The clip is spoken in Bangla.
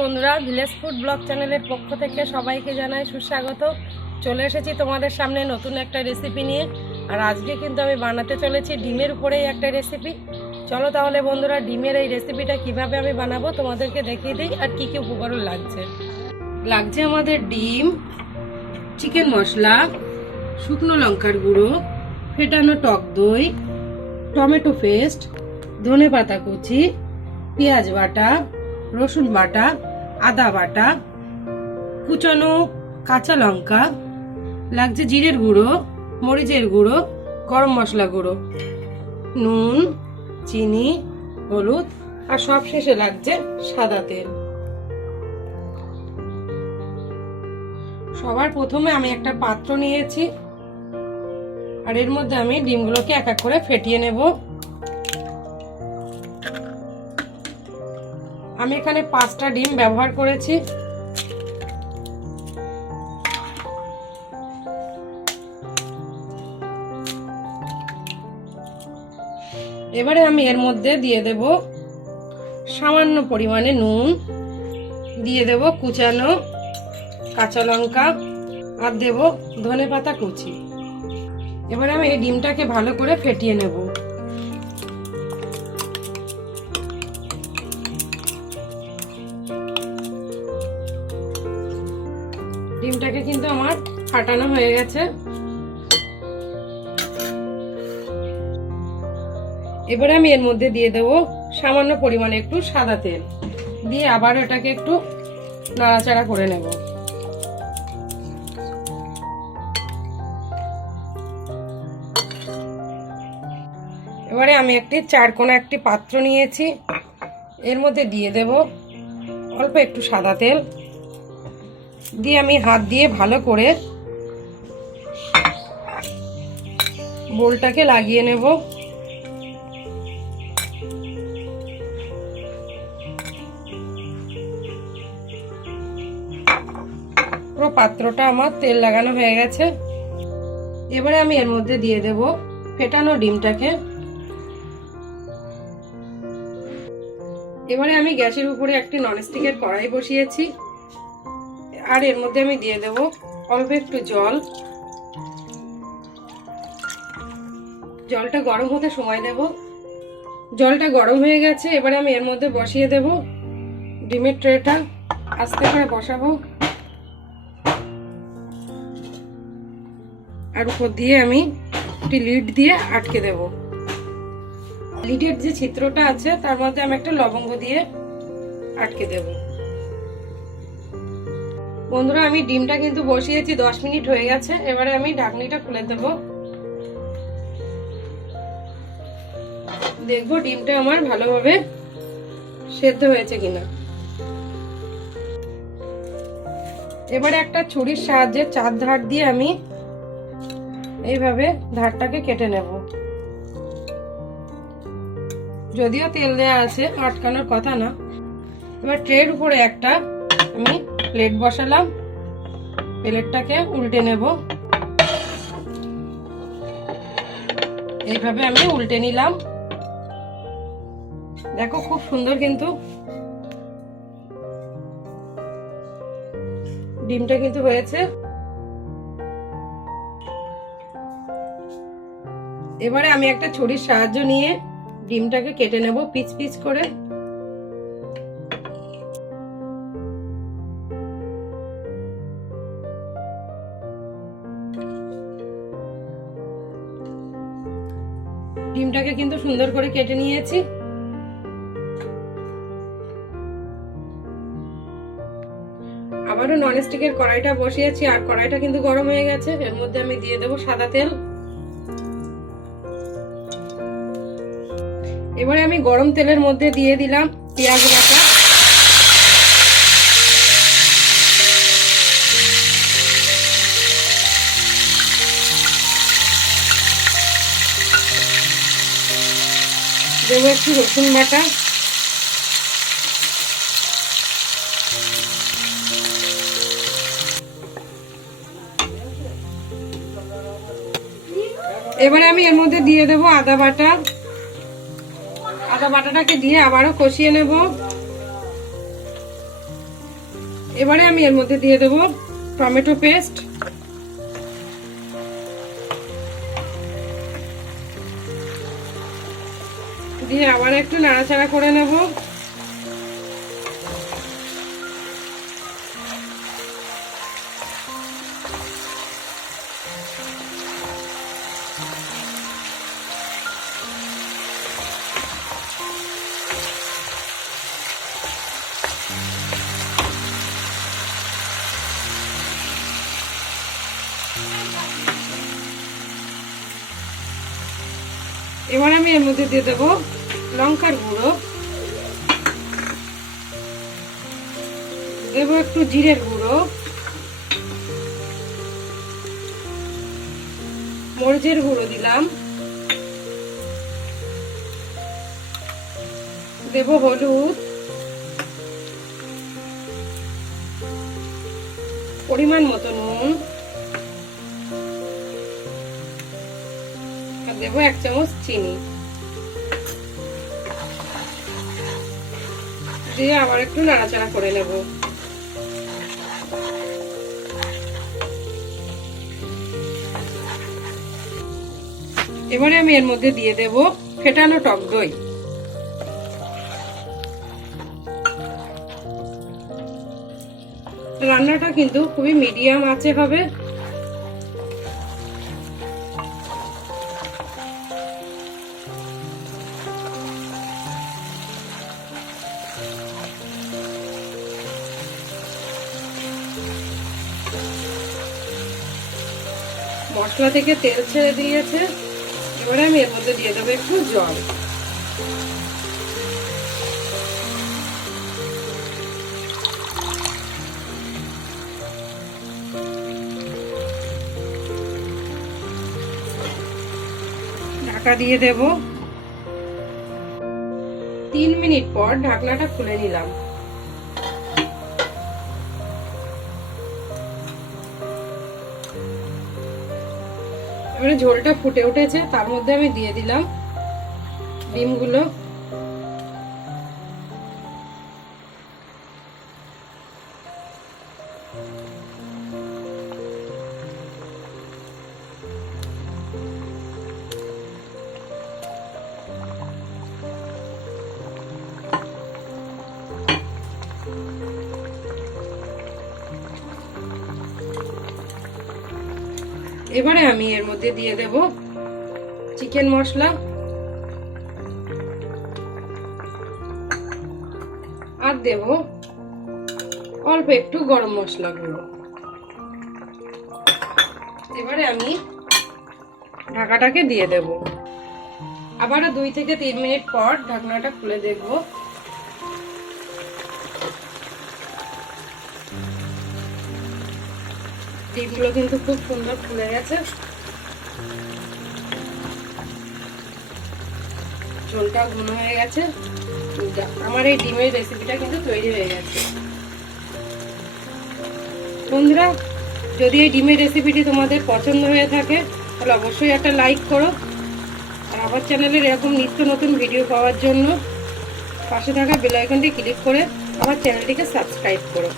বন্ধুরা ভিলেজ ফুড ব্লগ চ্যানেলের পক্ষ থেকে সবাইকে জানাই সুস্বাগত। চলে এসেছি তোমাদের সামনে নতুন একটা রেসিপি নিয়ে। আর আজকে কিন্তু আমি বানাতে চলেছি ডিমের উপরেই একটা রেসিপি চলো তাহলে বন্ধুরা, ডিমের এই রেসিপিটা কীভাবে আমি বানাবো তোমাদেরকে দেখিয়ে দিই আর কি কি উপকরণ লাগছে। লাগছে আমাদের ডিম, চিকেন মশলা, শুকনো লঙ্কার গুঁড়ো, ফেটানো টক দই, টমেটো পেস্ট ধনে পাতা কুচি, পেঁয়াজ বাটা, রসুন বাটা আদা বাটা, কুচানো কাঁচা লঙ্কা, লাগছে জিরের গুঁড়ো, মরিচের গুঁড়ো, গরম মশলা গুঁড়ো, নুন, চিনি, হলুদ, আর সব শেষে লাগছে সাদা তেল। সবার প্রথমে আমি একটা পাত্র নিয়েছি, আর এর মধ্যে আমি ডিমগুলোকে এক এক করে ফেটিয়ে নেব। আমি এখানে পাঁচটা ডিম ব্যবহার করেছি। এবারে আমি এর মধ্যে দিয়ে দেব সামান্য পরিমাণে নুন, দিয়ে দেব কুচানো কাঁচা লঙ্কা আর দেব ধনে পাতা কুচি। এবারে আমি এই ডিমটাকে ভালো করে ফেটিয়ে নেব। ফাটানো হয়ে গেছে। এবারে আমি এর মধ্যে দিয়ে দেবো সামান্য পরিমাণে একটু সাদা তেল। দিয়ে আবার এটাকে একটু নাড়াচাড়া করে নেব। এবারে আমি একটি চারকোনা একটি পাত্র নিয়েছি। এর মধ্যে দিয়ে দেব অল্প একটু সাদা তেল। দিয়ে আমি হাত দিয়ে ভালো করে বোলটাকে লাগিয়ে নেব। পুরো পাত্রটা আমার তেল লাগানো হয়ে গেছে। এবারে আমি এর মধ্যে দিয়ে দেব ফেটানো ডিমটাকে। এবারে আমি গ্যাসের উপরে একটি ননস্টিকের কড়াই বসিয়েছি। আর এর মধ্যে আমি দিয়ে দেব অল্প একটু জল। জলটা গরম হতে সময় দেব। জলটা গরম হয়ে গেছে, এবারে আমি এর মধ্যে বসিয়ে দেব। ডিমের ট্রেটা আস্তে করে বসাবো। আর উপর দিয়ে আমি একটি লিড দিয়ে আটকে দেব। লিডের যে ছিদ্রটা আছে, তার মধ্যে আমি একটা লবঙ্গ দিয়ে আটকে দেব। বন্ধুরা, আমি ডিমটা কিন্তু বসিয়েছি, দশ মিনিট হয়ে গেছে। এবারে আমি ঢাকনিটা খুলে দেব। দেখব ডিমটা আমার ভালোভাবে সেদ্ধ হয়েছে কিনা। এবারে একটা ছুরির সাহায্যে চার ধার দিয়ে আমি এইভাবে ধারটাকে কেটে নেব। যদিও তেল দেওয়া আছে, আটকানোর কথা না। এবার ট্রের উপরে একটা আমি প্লেট বসালাম। প্লেটটাকে উল্টে নেব। এইভাবে আমি উল্টে নিলাম। দেখো, খুব সুন্দর কিন্তু। ডিমটা কিন্তু হয়েছে। এবারে আমি একটা ছুরির সাহায্য নিয়ে ডিমটাকে কেটে নেব পিচ পিচ করে। ডিমটাকে কিন্তু সুন্দর করে কেটে নিয়েছি। আবারও ননস্টিকের কড়াইটা বসিয়েছি, আর কড়াইটা কিন্তু গরম হয়ে গেছে। এর মধ্যে আমি দিয়ে দেবো সাদা তেল। এবারে আমি গরম তেলের মধ্যে দিয়ে দিলাম পেঁয়াজ বাটা। দেবো একটু রসুন বাটা। এবারে আমি এর মধ্যে দিয়ে দেবো আদা বাটা। আদা বাটাটাকে দিয়ে আবারও কষিয়ে নেব। এবারে আমি এর মধ্যে দিয়ে দেব টমেটো পেস্ট। দিয়ে আবার একটু নাড়াচাড়া করে নেব। আমি এর মধ্যে দিয়ে দেবো লঙ্কার গুঁড়ো। দেবো একটু জিরের গুঁড়ো। মরিচের গুঁড়ো দিলাম। দেব হলুদ। পরিমাণ মতো নুন। আর দেবো এক চামচ চিনি। দিয়ে আবার একটু নাড়াচাড়া করে নেব। এবারে আমি এর মধ্যে দিয়ে দেব ফেটানো টক দই। রান্নাটা কিন্তু খুবই মিডিয়াম আছে হবে মশলা থেকে তেল ছেড়ে দিয়েছে। এবারে আমি এর মধ্যে দিয়ে দেবো একটু জল। ঢাকা দিয়ে দেব। তিন মিনিট পর ঢাকনাটা খুলে নিলাম। এবারে ঝোলটা ফুটে উঠেছে তার মধ্যে আমি দিয়ে দিলাম ডিমগুলো। এবারে আমি এর মধ্যে দিয়ে দেব চিকেন মশলা। আর দেব অল্প একটু গরম মশলা গুঁড়ো। এবারে আমি ঢাকাটাকে দিয়ে দেব। আবারও দুই থেকে তিন মিনিট পর ঢাকনাটা খুলে দেখব। ডিমগুলো কিন্তু খুব সুন্দর ফুলে গেছে। ঝোলটা ঘন হয়ে গেছে। আমার এই ডিমের রেসিপিটা কিন্তু তৈরি হয়ে গেছে। বন্ধুরা, যদি এই ডিমের রেসিপিটি তোমাদের পছন্দ হয়ে থাকে, তাহলে অবশ্যই একটা লাইক করো। আর আমার চ্যানেলের এরকম নিত্য নতুন ভিডিও পাওয়ার জন্য পাশে থাকা বেল আইকনটি ক্লিক করে আমার চ্যানেলটিকে সাবস্ক্রাইব করো।